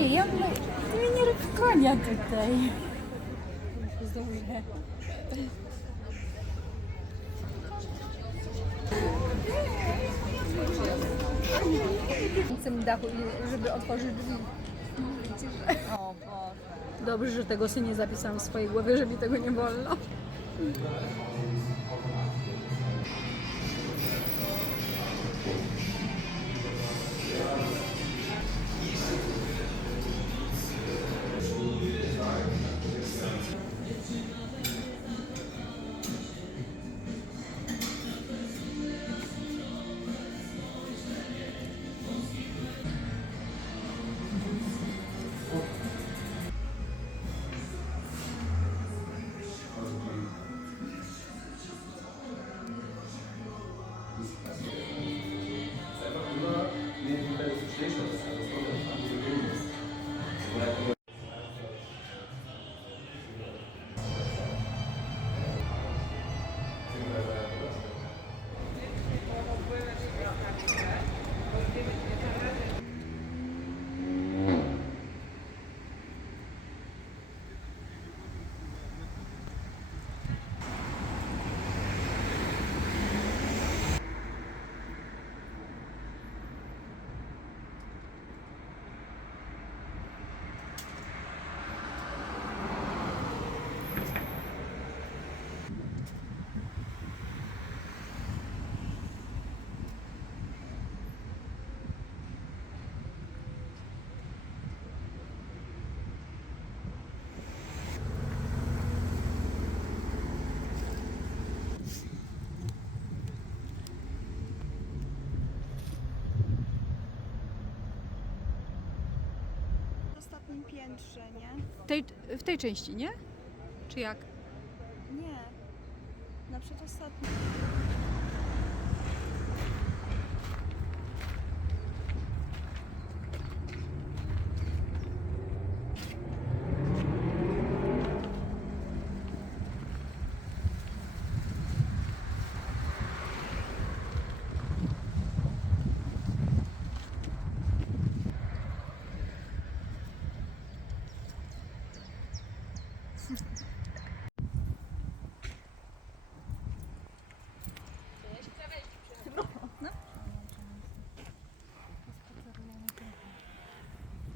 Ty mnie nie rób konia tutaj. Dobrze. Chcę mi dachu, żeby otworzyć drzwi. O Boże. Dobrze, że tego sobie nie zapisałam w swojej głowie, że mi tego nie wolno. W ostatnim piętrze, nie? W tej części, nie? Czy jak? Nie. Na przedostatnim.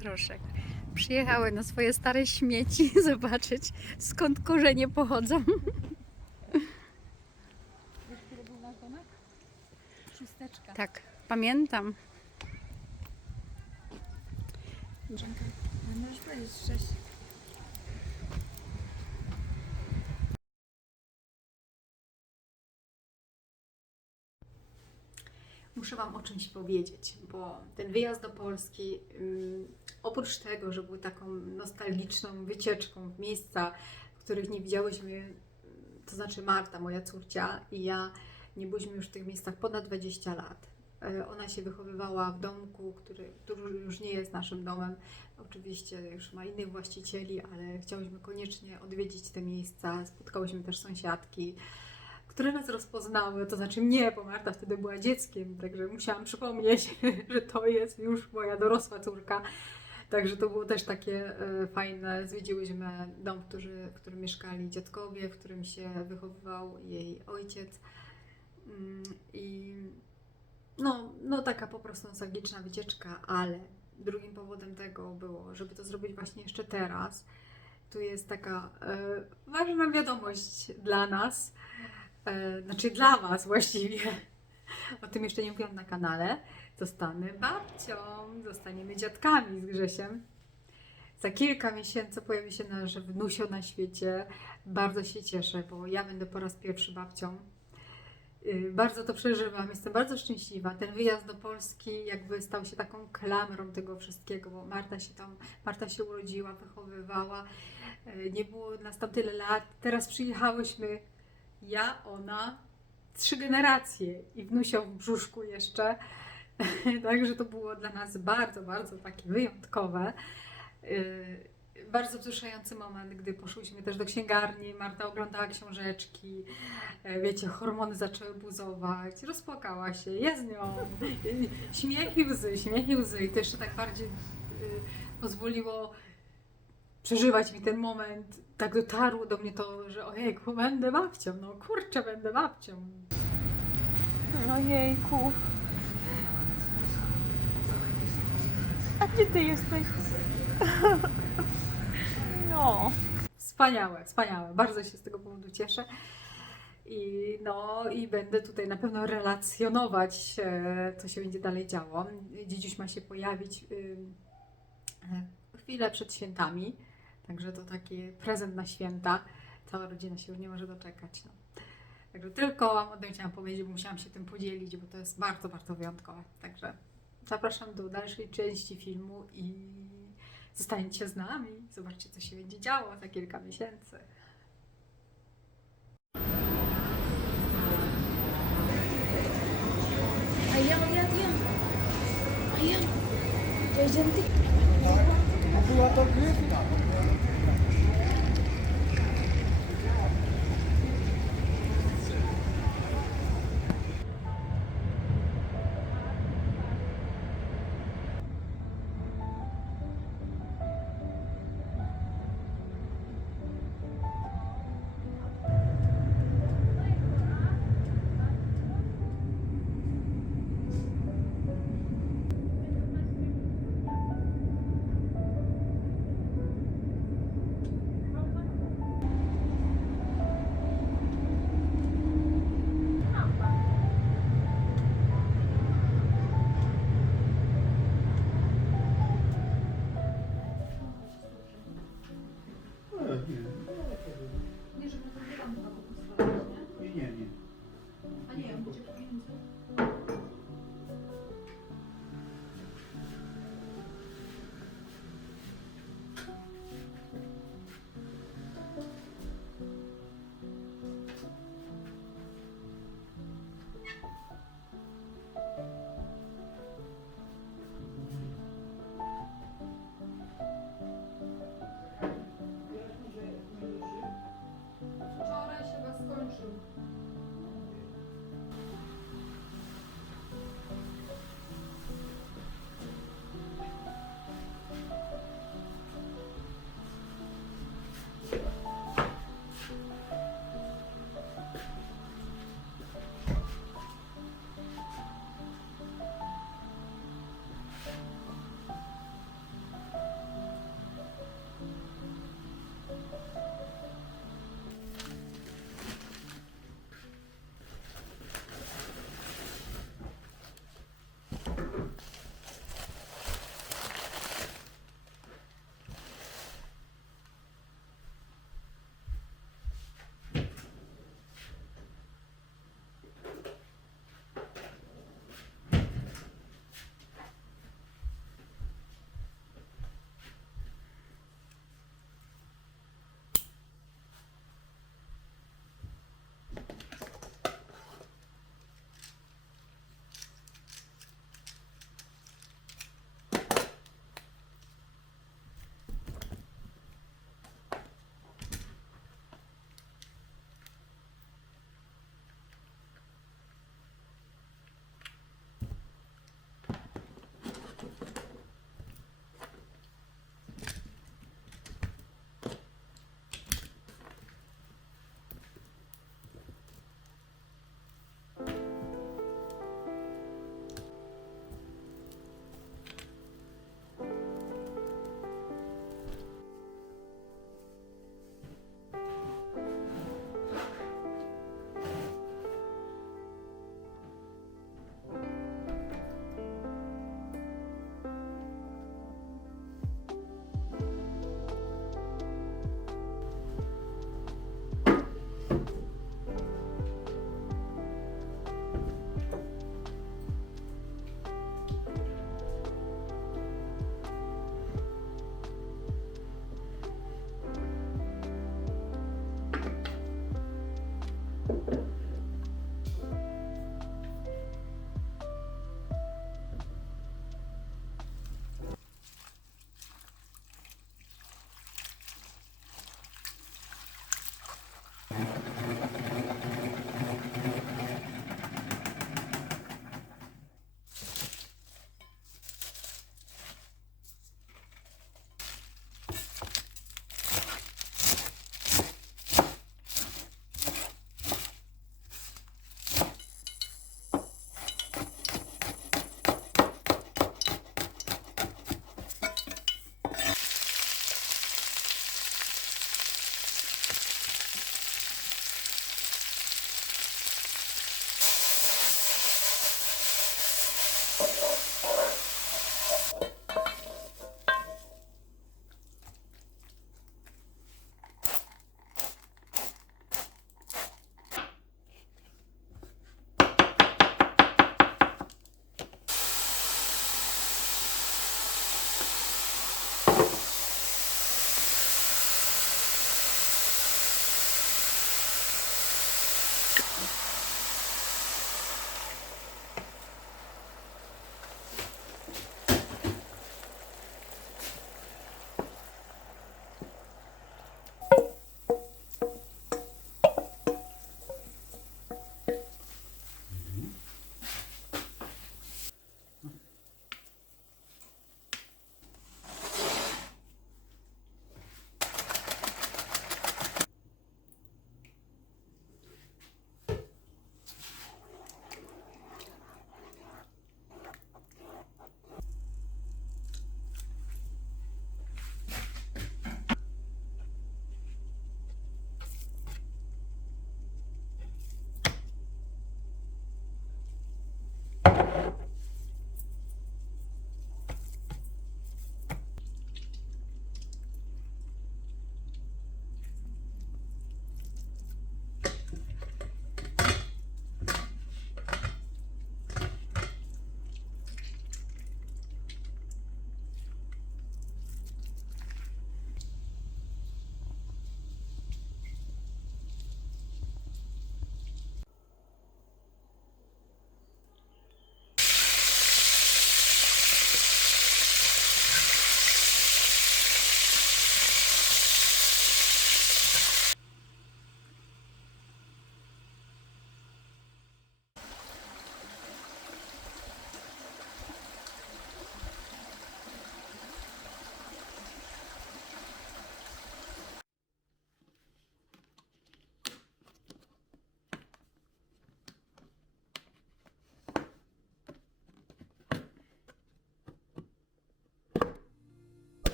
Proszę. Przyjechały na swoje stare śmieci zobaczyć, skąd korzenie pochodzą. Wiesz, który był nasz domek? Szósteczka. Tak, pamiętam. Możesz powiedzieć 6. Muszę Wam o czymś powiedzieć, bo ten wyjazd do Polski, oprócz tego, że był taką nostalgiczną wycieczką w miejsca, w których nie widziałyśmy, to znaczy Marta, moja córcia i ja, nie byliśmy już w tych miejscach ponad 20 lat. Ona się wychowywała w domku, który już nie jest naszym domem. Oczywiście już ma innych właścicieli, ale chciałyśmy koniecznie odwiedzić te miejsca. Spotkałyśmy też sąsiadki, które nas rozpoznały, to znaczy mnie, bo Marta wtedy była dzieckiem, także musiałam przypomnieć, że to jest już moja dorosła córka. Także to było też takie fajne. Zwiedziłyśmy dom, w którym mieszkali dziadkowie, w którym się wychowywał jej ojciec. I no taka po prostu nostalgiczna wycieczka, ale drugim powodem tego było, żeby to zrobić właśnie jeszcze teraz. Tu jest taka ważna wiadomość dla nas. Znaczy dla Was właściwie, o tym jeszcze nie mówiłam na kanale, zostanę babcią, zostaniemy dziadkami z Grzesiem. Za kilka miesięcy pojawi się nasz wnusio na świecie. Bardzo się cieszę, bo ja będę po raz pierwszy babcią. Bardzo to przeżywam, jestem bardzo szczęśliwa. Ten wyjazd do Polski jakby stał się taką klamrą tego wszystkiego, bo Marta się urodziła, wychowywała, nie było nas tam tyle lat. Teraz przyjechałyśmy, ja, ona, 3 generacje i wnusio w brzuszku jeszcze. Także to było dla nas bardzo, bardzo takie wyjątkowe. Bardzo wzruszający moment, gdy poszłyśmy też do księgarni, Marta oglądała książeczki, wiecie, hormony zaczęły buzować, rozpłakała się, jest z nią, śmiech i łzy i to jeszcze tak bardziej pozwoliło przeżywać mi ten moment. Tak dotarło do mnie to, że ojejku, będę babcią, no kurczę, będę babcią. Ojejku. A gdzie ty jesteś? No. Wspaniałe, wspaniałe. Bardzo się z tego powodu cieszę. I będę tutaj na pewno relacjonować, co się będzie dalej działo. Dziedziuś ma się pojawić chwilę przed świętami, także to taki prezent na święta. Cała rodzina się już nie może doczekać. No. Także tylko Wam o tym chciałam powiedzieć, bo musiałam się tym podzielić, bo to jest bardzo, bardzo wyjątkowe. Także zapraszam do dalszej części filmu i zostańcie z nami. Zobaczcie, co się będzie działo za kilka miesięcy. Ayam, lihat ayam. Ayam. Jadi cantik. Nie, żeby to nie tam chyba pozwalać, nie? Nie. A nie, on będzie pomiędzy. Wczoraj się was skończył.